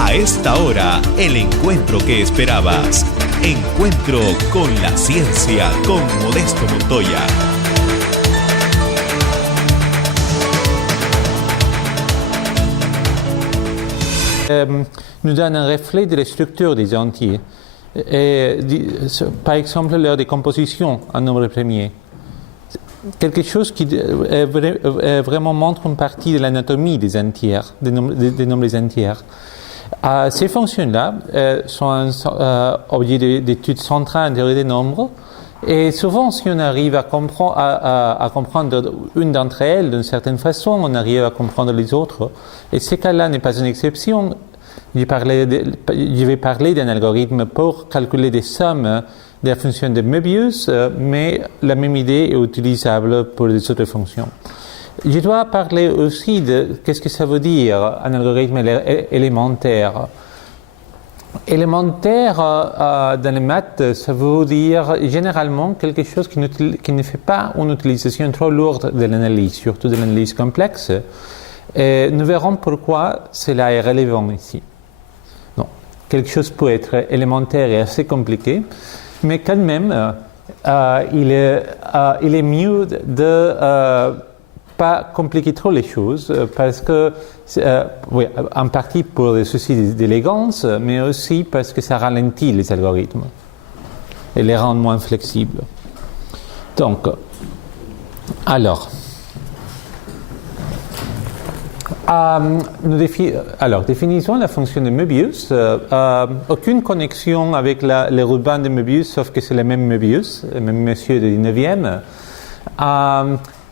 A esta hora, el encuentro que esperabas. Encuentro con la ciencia con Modesto Montoya. Nous donne un reflet de la structure des entiers, et, par exemple leur décomposition en nombres premiers. Quelque chose qui vraiment montre une partie de l'anatomie des entiers, des nombres entiers. Ces fonctions-là sont un objet d'étude central en théorie des nombres, et souvent si on arrive à comprendre une d'entre elles d'une certaine façon, on arrive à comprendre les autres. Et ce cas-là n'est pas une exception. Je vais parler d'un algorithme pour calculer des sommes de la fonction de Möbius, mais la même idée est utilisable pour les autres fonctions. Je dois parler aussi de qu'est-ce que ça veut dire un algorithme élémentaire. Élémentaire dans les maths, ça veut dire généralement quelque chose qui ne fait pas une utilisation trop lourde de l'analyse, surtout de l'analyse complexe. Et nous verrons pourquoi cela est relevant ici. Non, quelque chose peut être élémentaire et assez compliqué, mais quand même, il est mieux de pas compliquer trop les choses, parce que, oui, en partie pour des soucis d'élégance, mais aussi parce que ça ralentit les algorithmes et les rend moins flexibles. Donc, alors, définissons la fonction de Möbius. Aucune connexion avec les ruban de Möbius, sauf que c'est le même Möbius, le même monsieur du 19e.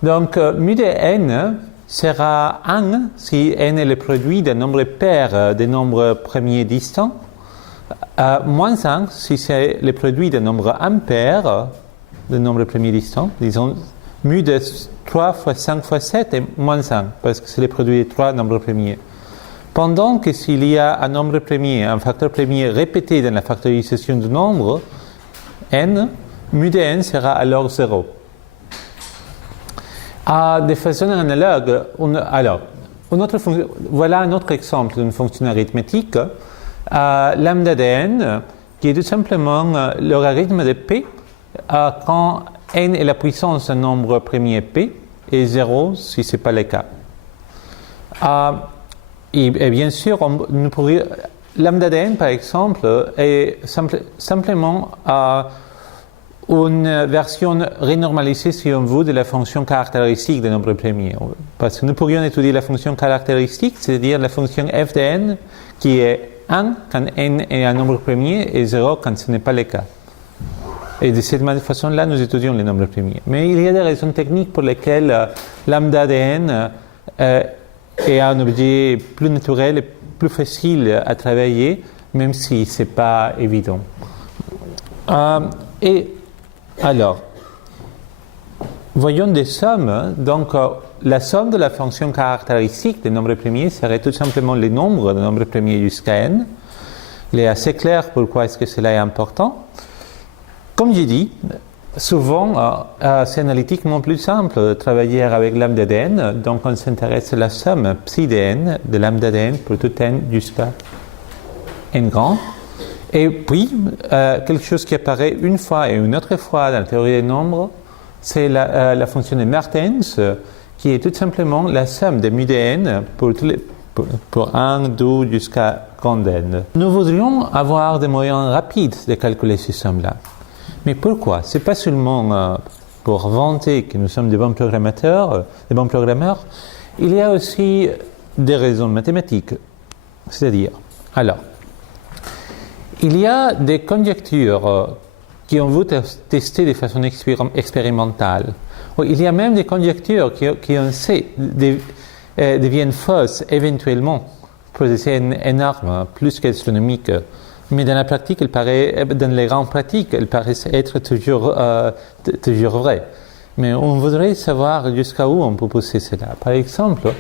Donc, mu de n sera 1 si n est le produit d'un nombre pair des nombres premiers distants, moins 1 si c'est le produit d'un nombre impair de nombres premiers distants. Disons, mu de 3 fois 5 fois 7 est moins 1, parce que c'est le produit de 3 nombres premiers. Pendant que s'il y a un nombre premier, un facteur premier répété dans la factorisation du nombre, n, mu de n sera alors 0. De façon analogue, voilà un autre exemple d'une fonction arithmétique, lambda de n, qui est tout simplement logarithme de p quand n est la puissance d'un nombre premier p et 0 si ce n'est pas le cas. Et bien sûr, lambda de n par exemple est simplement une version renormalisée, si on veut, de la fonction caractéristique des nombres premiers. Parce que nous pourrions étudier la fonction caractéristique, c'est-à-dire la fonction f de n, qui est 1 quand n est un nombre premier et 0 quand ce n'est pas le cas. Et de cette façon-là, nous étudions les nombres premiers. Mais il y a des raisons techniques pour lesquelles lambda de n est un objet plus naturel et plus facile à travailler, même si ce n'est pas évident. Alors, voyons des sommes. Donc, la somme de la fonction caractéristique des nombres premiers serait tout simplement les nombres de nombres premiers jusqu'à n. Il est assez clair pourquoi est-ce que cela est important. Comme j'ai dit, souvent, c'est analytiquement plus simple de travailler avec lambda de n, donc on s'intéresse à la somme psi de n, de lambda de n pour tout n jusqu'à n grand. Et puis, quelque chose qui apparaît une fois et une autre fois dans la théorie des nombres, c'est la fonction de Mertens, qui est tout simplement la somme de mu de n pour 1, 2 jusqu'à grand n. Nous voudrions avoir des moyens rapides de calculer ces sommes-là. Mais pourquoi? Ce n'est pas seulement pour vanter que nous sommes des bons programmeurs. Il y a aussi des raisons mathématiques. C'est-à-dire, alors, il y a des conjectures qui ont voulu tester de façon expérimentale. Il y a même des conjectures qui on sait deviennent fausses éventuellement pour des essais énormes, plus qu'astronomiques. Mais dans la pratique, dans les grandes pratiques, elles paraissent être toujours vraies. Mais on voudrait savoir jusqu'à où on peut pousser cela. Par exemple,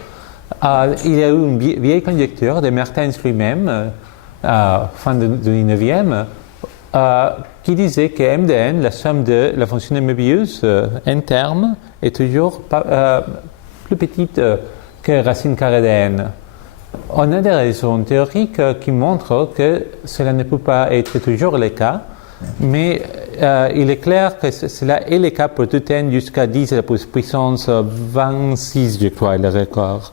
il y a eu une vieille conjecture de Mertens lui-même, fin du 19e, qui disait que m de n, la somme de la fonction de Möbius, n terme, est toujours plus petite que racine carrée de n. On a des raisons théoriques qui montrent que cela ne peut pas être toujours le cas, mais il est clair que cela est le cas pour tout n jusqu'à 10 à la puissance 26, je crois, le record.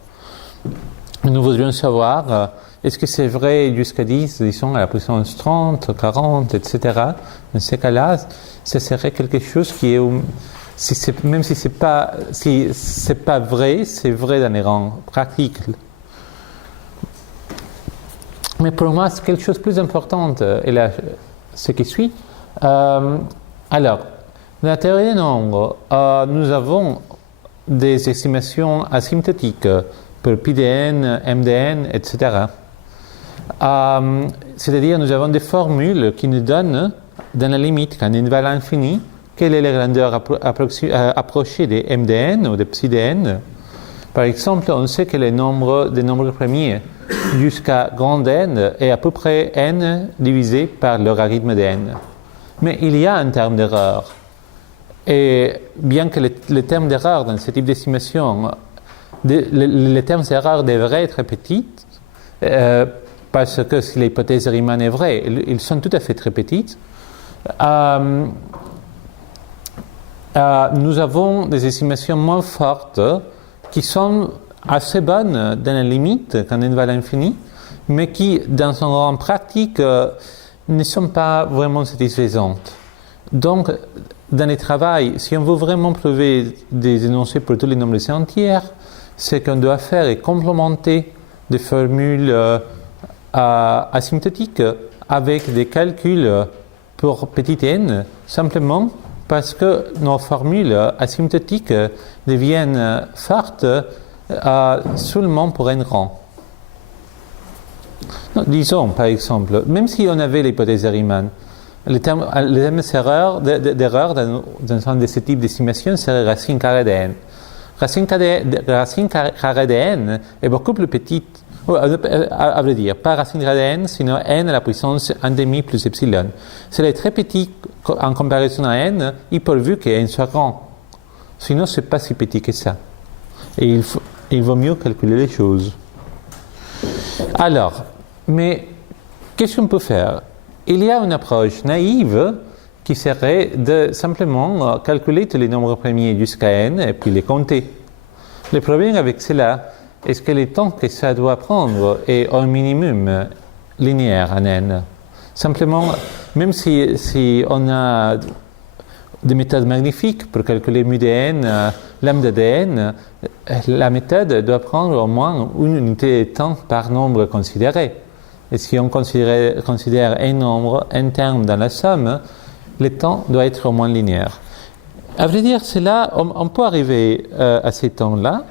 Nous voudrions savoir, est-ce que c'est vrai jusqu'à 10, disons, à la puissance 30, 40, etc. Dans ces cas-là, ce serait quelque chose qui est, même si c'est pas vrai, c'est vrai dans les rangs pratiques. Mais pour moi, c'est quelque chose de plus important, et là, ce qui suit. Alors, dans la théorie des nombres, nous avons des estimations asymptotiques pour PDN, MDN, etc. C'est-à-dire, nous avons des formules qui nous donnent, dans la limite, quand n va à l'infini, quelle est la grandeur approchée des MDN ou des psi-dn. Par exemple, on sait que le nombre des nombres premiers jusqu'à grand n est à peu près n divisé par le logarithme de n. Mais il y a un terme d'erreur. Et bien que le terme d'erreur dans ce type d'estimation, les termes d'erreur devraient être petits, parce que si l'hypothèse de Riemann est vraie, ils sont tout à fait très petites. Nous avons des estimations moins fortes qui sont assez bonnes dans la limite quand n va à l'infini, mais qui, dans un rang pratique, ne sont pas vraiment satisfaisantes. Donc, dans les travaux, si on veut vraiment prouver des énoncés pour tous les nombres entiers, ce qu'on doit faire est complémenter des formules asymptotiques avec des calculs pour petit n, simplement parce que nos formules asymptotiques deviennent fortes seulement pour n rang. Non, disons, par exemple, même si on avait l'hypothèse de Riemann, les termes d'erreur dans un de ces types d'estimation serait racine carrée de n. Racine carrée de n est beaucoup plus petite, à vrai dire, pas racine carrée de n, sinon n à la puissance 1,5 plus epsilon. Cela est très petit en comparaison à n, il pourvu que n soit grand. Sinon, ce n'est pas si petit que ça. Et il vaut mieux calculer les choses. Alors, mais qu'est-ce qu'on peut faire? Il y a une approche naïve qui serait de simplement calculer tous les nombres premiers jusqu'à n et puis les compter. Le problème avec cela est que le temps que ça doit prendre est au minimum linéaire en n. Simplement, même si on a des méthodes magnifiques pour calculer mu de n, lambda de n, la méthode doit prendre au moins une unité de temps par nombre considéré. Et si on considère un nombre, un terme dans la somme, le temps doit être au moins linéaire. À vrai dire, c'est là, on peut arriver à ces temps-là.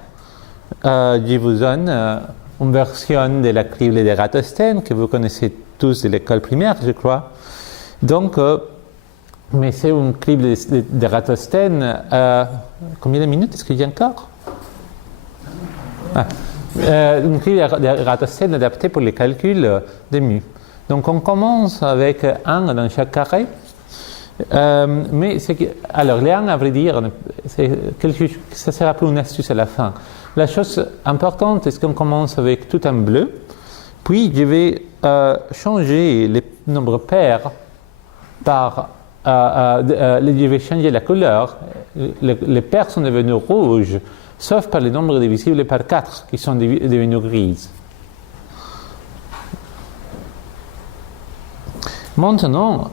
Je vous donne une version de la crible de Eratosthène que vous connaissez tous de l'école primaire, je crois. Donc, mais c'est une crible de Eratosthène. Combien de minutes est-ce qu'il y a encore? Une crible de Eratosthène adaptée pour les calculs de mu. Donc, on commence avec 1 dans chaque carré. Mais alors, les 1, à vrai dire, ça sera plus une astuce à la fin. La chose importante est qu'on commence avec tout en bleu, puis je vais changer les nombres pairs par. Je vais changer la couleur. Les pairs sont devenus rouges, sauf par les nombres divisibles par 4 qui sont devenus grises. Maintenant,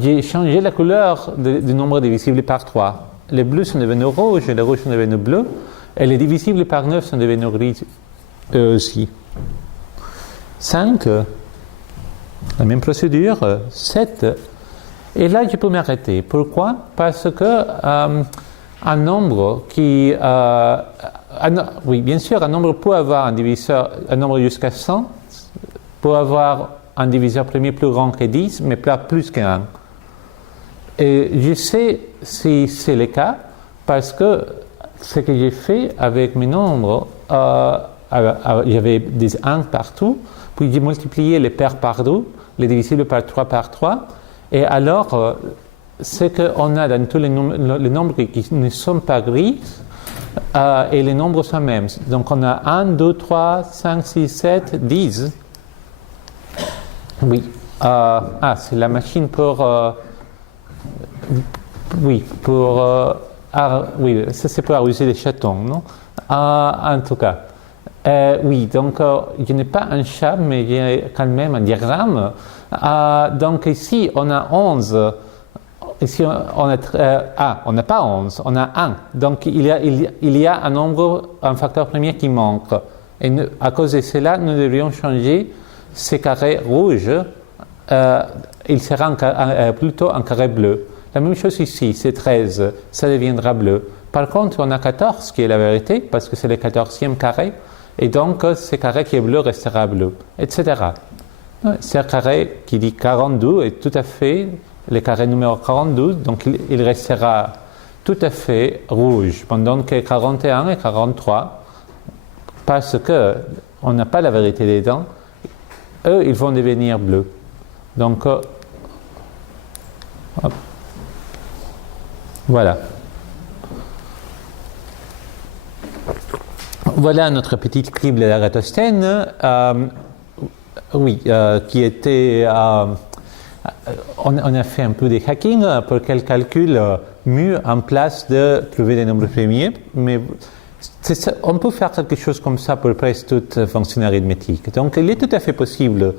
j'ai changé la couleur du nombre divisible par 3. Les bleus sont devenus rouges, les rouges sont devenus bleus, et les divisibles par 9 sont devenus gris eux aussi. 5, la même procédure, 7, et là je peux m'arrêter. Pourquoi? Parce que un nombre qui... oui, bien sûr, un nombre peut avoir un nombre jusqu'à 100, peut avoir un diviseur premier plus grand que 10, mais pas plus que 1. Et je sais si c'est le cas parce que ce que j'ai fait avec mes nombres, il y avait des 1 partout, puis j'ai multiplié les pairs par 2, les divisibles par 3 par 3, et alors ce qu'on a dans tous les nombres qui ne sont pas gris, et les nombres sont mêmes. Donc on a 1, 2, 3, 5, 6, 7, 10. Oui. C'est la machine pour... oui, ça c'est pour arroser les chatons, non? En tout cas. Oui, donc je n'ai pas un chat, mais j'ai quand même un diagramme. Donc ici, on a 11. Ici, on n'a pas 11, on a 1. Donc il y a un facteur premier qui manque. Et à cause de cela, nous devrions changer ces carrés rouges. Il sera plutôt un carré bleu. La même chose ici, c'est 13, ça deviendra bleu. Par contre, on a 14 qui est la vérité, parce que c'est le 14e carré, et donc ce carré qui est bleu restera bleu, etc. C'est un carré qui dit 42 est tout à fait le carré numéro 42, donc il restera tout à fait rouge, pendant que 41 et 43, parce qu'on n'a pas la vérité dedans, eux, ils vont devenir bleus. Donc, voilà. Voilà notre petite crible d'Ératosthène, qui était... on a fait un peu de hacking pour qu'elle calcule mieux en place de trouver des nombres premiers, mais on peut faire quelque chose comme ça pour presque toute fonction arithmétique. Donc il est tout à fait possible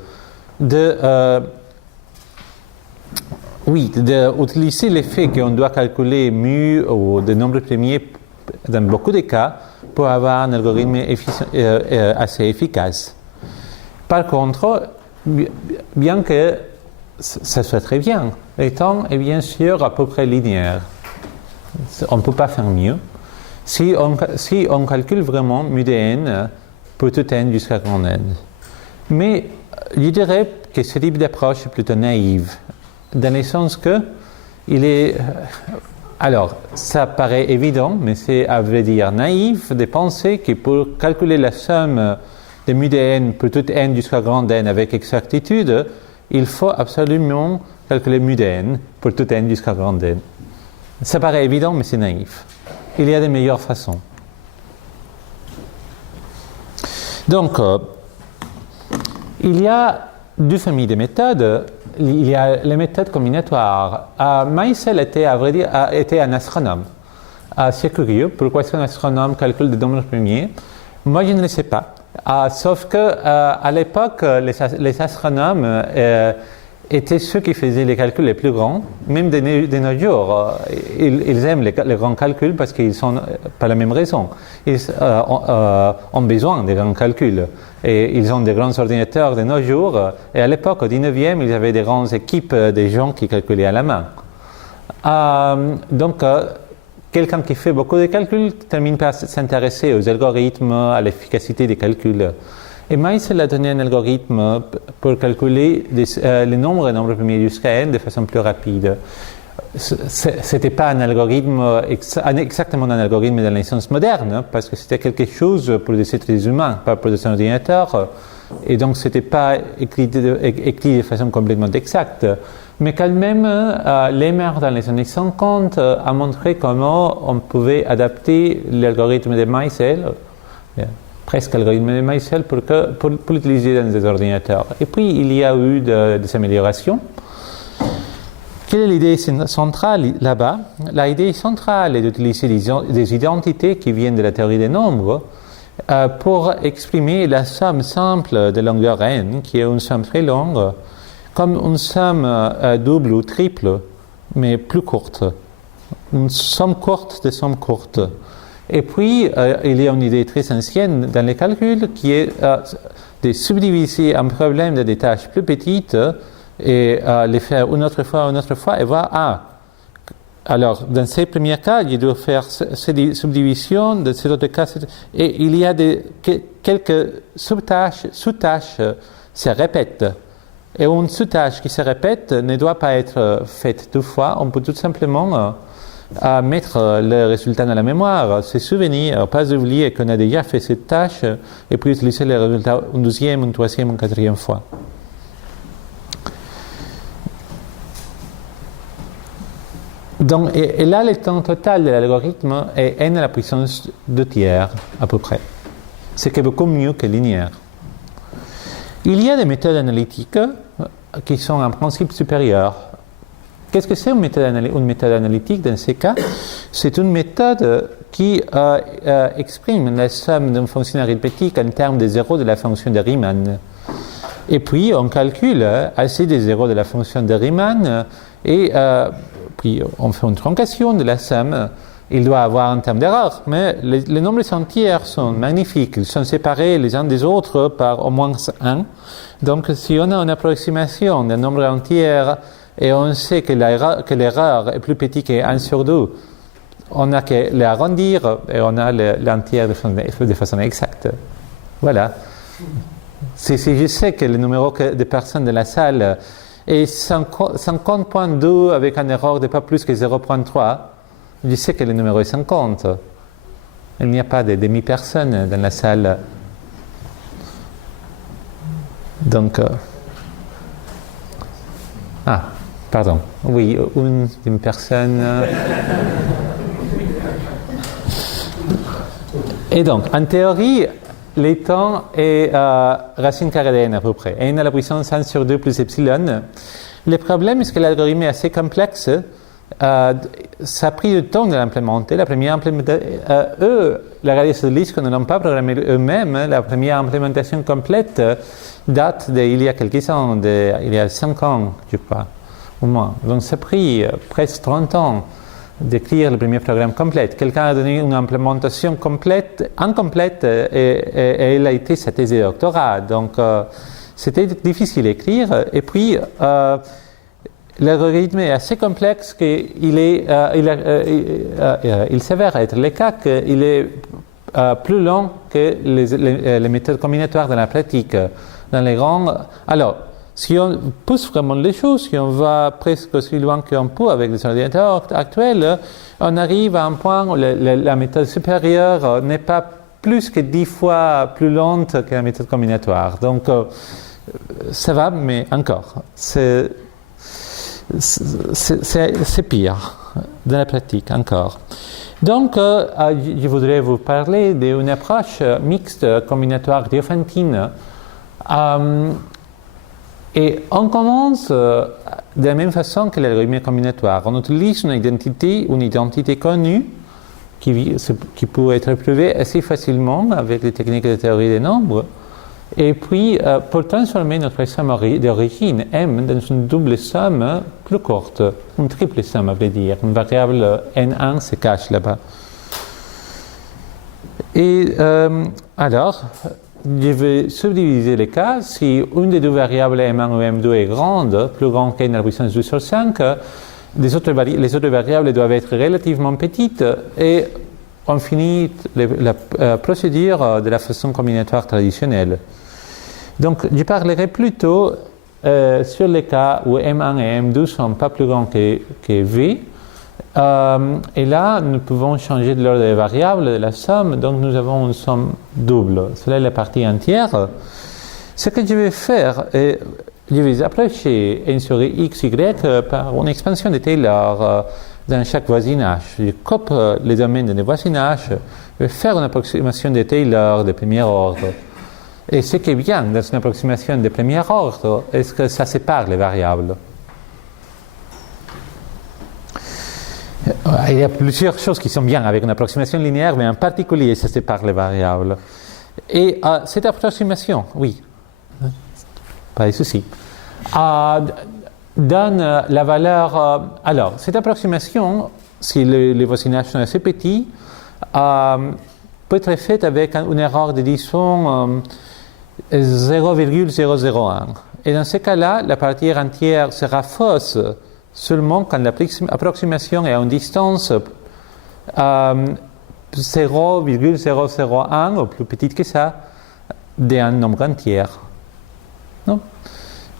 d'utiliser le fait qu'on doit calculer mu ou des nombres premiers dans beaucoup de cas pour avoir un algorithme assez efficace. Par contre, bien que ça soit très bien, le temps est bien sûr à peu près linéaire. On ne peut pas faire mieux. Si on calcule vraiment mu de n pour tout n jusqu'à grand n. Mais je dirais que ce type d'approche est plutôt naïve, dans le sens que il est... Alors, ça paraît évident, mais c'est à vrai dire naïf de penser que pour calculer la somme de mu de n pour tout n jusqu'à grand n avec exactitude, il faut absolument calculer mu de n pour tout n jusqu'à grand n. Ça paraît évident, mais c'est naïf. Il y a de meilleures façons. Donc, il y a deux familles de méthodes. Il y a les méthodes combinatoires. Meissel était un astronome. C'est curieux. Pourquoi est-ce qu'un astronome calcule des nombres premiers? Moi, je ne le sais pas. Sauf que à l'époque, les astronomes étaient ceux qui faisaient les calculs les plus grands, même de nos jours. Ils aiment les grands calculs parce qu'ils sont pas la même raison. Ils ont besoin des grands calculs. Et ils ont des grands ordinateurs de nos jours. Et à l'époque, au 19e, ils avaient des grandes équipes de gens qui calculaient à la main. Donc, quelqu'un qui fait beaucoup de calculs termine par s'intéresser aux algorithmes, à l'efficacité des calculs. Et Meissel a donné un algorithme pour calculer les nombres premiers jusqu'à n de façon plus rapide. Ce n'était pas un algorithme, exactement un algorithme dans le sens moderne, parce que c'était quelque chose pour des êtres humains, pas pour des ordinateurs, et donc ce n'était pas écrit de façon complètement exacte. Mais quand même, Lehmer, dans les années 50, a montré comment on pouvait adapter l'algorithme de Meissel, presque l'algorithme de Meissel, pour l'utiliser dans des ordinateurs. Et puis, il y a eu des améliorations. Quelle est l'idée centrale là-bas? L'idée centrale est d'utiliser des identités qui viennent de la théorie des nombres pour exprimer la somme simple de longueur n, qui est une somme très longue, comme une somme double ou triple, mais plus courte. Une somme courte de sommes courtes. Et puis, il y a une idée très ancienne dans les calculs qui est de subdiviser un problème de des tâches plus petites et les faire une autre fois et voir, alors dans ces premiers cas, il doit faire cette subdivision, dans ces autres cas, et il y a quelques sous-tâches se répètent. Et une sous-tâche qui se répète ne doit pas être faite deux fois, on peut tout simplement mettre le résultat dans la mémoire, se souvenir, pas oublier qu'on a déjà fait cette tâche et puis utiliser le résultat une deuxième, une troisième, une quatrième fois. Donc, et là, le temps total de l'algorithme est n à la puissance 2 tiers, à peu près. Ce qui est beaucoup mieux que linéaire. Il y a des méthodes analytiques qui sont en principe supérieures. Qu'est-ce que c'est une méthode analytique dans ces cas? C'est une méthode qui exprime la somme d'une fonction arithmétique en termes de zéros de la fonction de Riemann. Et puis, on calcule assez des zéros de la fonction de Riemann et puis on fait une troncation de la somme. Il doit avoir un terme d'erreur, mais les nombres entiers sont magnifiques. Ils sont séparés les uns des autres par au moins 1. Donc, si on a une approximation d'un nombre entier et on sait que l'erreur est plus petite que 1 sur 2, on n'a qu'à l'arrondir et on a l'entier de façon exacte. Voilà. Si je sais que le numéro de personnes de la salle est 50.2 avec une erreur de pas plus que 0.3, je sais que le numéro est 50. Il n'y a pas de demi-personnes dans la salle. Donc, pardon. Oui, une demi-personne. Et donc, en théorie, le temps est racine carrée de n à peu près. n à la puissance 1 sur 2 plus epsilon. Le problème est que l'algorithme est assez complexe. Ça a pris du temps de l'implémenter. La première implémentation, les réalistes de Lisk ne l'ont pas programmé eux-mêmes. La première implémentation complète date d'il y a quelques ans, il y a 5 ans, je crois, au moins. Donc ça a pris presque 30 ans d'écrire le premier programme complet. Quelqu'un a donné une implémentation incomplète et elle a été sa thèse de doctorat. Donc c'était difficile à écrire. Et puis l'algorithme est assez complexe qu'il s'avère être le cas qu'il est plus long que les méthodes combinatoires dans la pratique. Dans les grands. Alors, si on pousse vraiment les choses, si on va presque aussi loin qu'on peut avec les ordinateurs actuels, on arrive à un point où la méthode supérieure n'est pas plus que 10 fois plus lente que la méthode combinatoire. Donc, ça va, mais encore. C'est pire dans la pratique, encore. Donc, je voudrais vous parler d'une approche mixte combinatoire diophantine. Et on commence de la même façon que l'algorithme combinatoire. On utilise une identité connue qui peut être prouvée assez facilement avec les techniques de théorie des nombres. Et puis, pour transformer notre somme d'origine M dans une double somme plus courte, une triple somme, à vrai dire. Une variable N1 se cache là-bas. Et alors, je vais subdiviser les cas. Si une des deux variables M1 ou M2 est grande, plus grande qu'N à la puissance 2 sur 5, les autres variables doivent être relativement petites et on finit la procédure de la façon combinatoire traditionnelle. Donc, je parlerai plutôt sur les cas où M1 et M2 ne sont pas plus grands que V. Et là, nous pouvons changer de l'ordre des variables de la somme, donc nous avons une somme double. Cela est la partie entière. Ce que je vais faire, je vais approcher n sur x, y par une expansion de Taylor dans chaque voisinage. Je coupe les domaines des voisinages, je vais faire une approximation de Taylor de premier ordre. Et ce qui est bien dans une approximation de premier ordre, est que ça sépare les variables. Il y a plusieurs choses qui sont bien avec une approximation linéaire, mais en particulier, ça sépare les variables. Et cette approximation, oui, pas de souci, donne la valeur. Alors, cette approximation, si les voisinages sont assez petits, peut être faite avec une erreur de disons 0,001. Et dans ce cas-là, la partie entière sera fausse seulement quand l'approximation est à une distance 0,001 ou plus petite que ça d'un nombre entier. Non?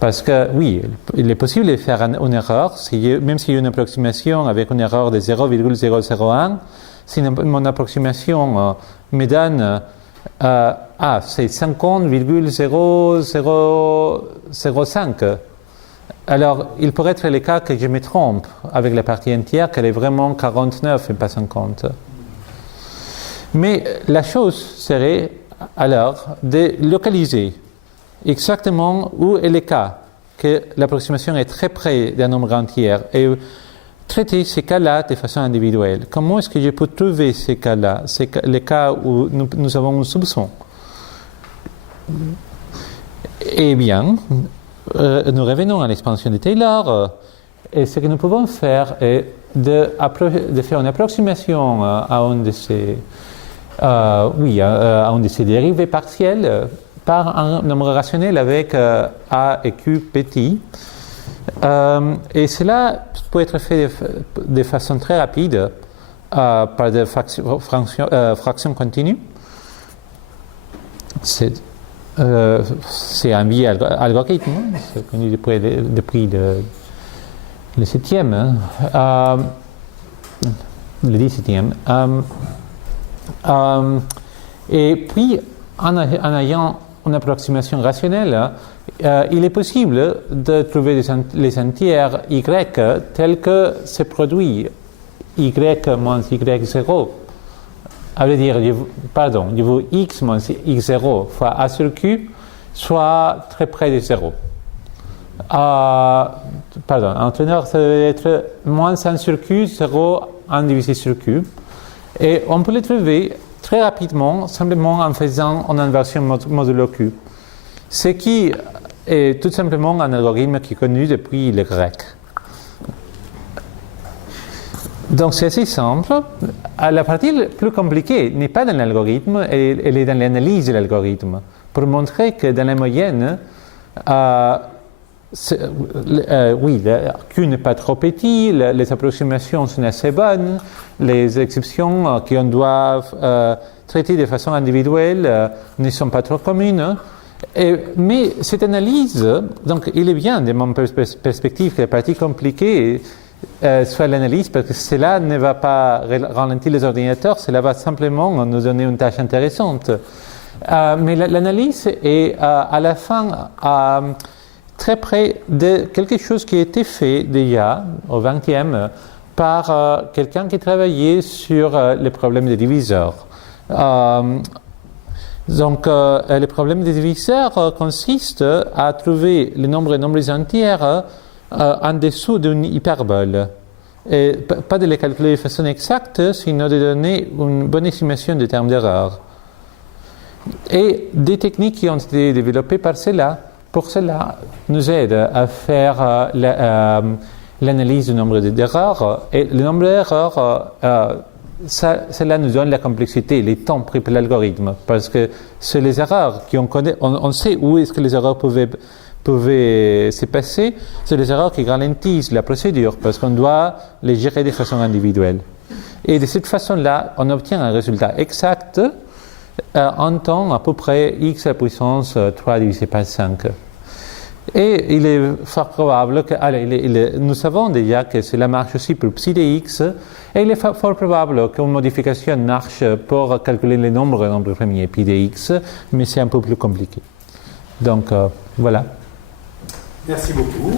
Parce que oui, il est possible de faire une erreur, même s'il y a une approximation avec une erreur de 0,001, si mon approximation me donne c'est 50,0005. alors, il pourrait être le cas que je me trompe avec la partie entière, qu'elle est vraiment 49 et pas 50. Mais la chose serait alors de localiser exactement où est le cas que l'approximation est très près d'un nombre entier et traiter ces cas-là de façon individuelle. Comment est-ce que je peux trouver ces cas-là, les cas où nous avons un soupçon? Eh bien, nous revenons à l'expansion de Taylor, et ce que nous pouvons faire est de faire une approximation à un de ces, à un de ces dérivés partiels par un nombre rationnel avec a et q petit. Et cela peut être fait de façon très rapide par des fractions continues. C'est un vieil algorithme, c'est connu depuis le 7e, le 17e. Et puis, en ayant une approximation rationnelle, il est possible de trouver les entières y tels que se produit y moins y0. À vrai dire, je veux x moins x0 fois a sur q soit très près de 0. Entraîneur, ça va être moins 1 sur q, 0, 1 divisé sur q. Et on peut le trouver très rapidement, simplement en faisant une inversion modulo q. Ce qui est tout simplement un algorithme qui est connu depuis le grec. Donc c'est assez simple. La partie plus compliquée n'est pas dans l'algorithme, elle est dans l'analyse de l'algorithme. Pour montrer que dans la moyenne, Q n'est pas trop petit, les approximations sont assez bonnes, les exceptions qu'on doit traiter de façon individuelle ne sont pas trop communes. Mais cette analyse, donc il est bien de mon perspective que la partie compliquée soit l'analyse, parce que cela ne va pas ralentir les ordinateurs, cela va simplement nous donner une tâche intéressante. Mais l'analyse est à la fin très près de quelque chose qui a été fait déjà au XXe par quelqu'un qui travaillait sur les problèmes des diviseurs. Donc, le problème des diviseurs consiste à trouver les nombres entiers en dessous d'une hyperbole. Et pas de les calculer de façon exacte, sinon de donner une bonne estimation des termes d'erreur. Et des techniques qui ont été développées pour cela, nous aident à faire l'analyse du nombre d'erreurs. Et le nombre d'erreurs, cela nous donne la complexité, les temps pris par l'algorithme, parce que c'est les erreurs qu'on connaît, on sait où est-ce que les erreurs pouvaient se passer, c'est les erreurs qui ralentissent la procédure, parce qu'on doit les gérer de façon individuelle. Et de cette façon-là, on obtient un résultat exact en temps à peu près x à la puissance 3 divisé par 5. Et il est fort probable que, nous savons déjà que cela marche aussi pour psi de x, et il est fort probable qu'une modification marche pour calculer les nombres premiers pi de x, mais c'est un peu plus compliqué. Donc, voilà. Merci beaucoup.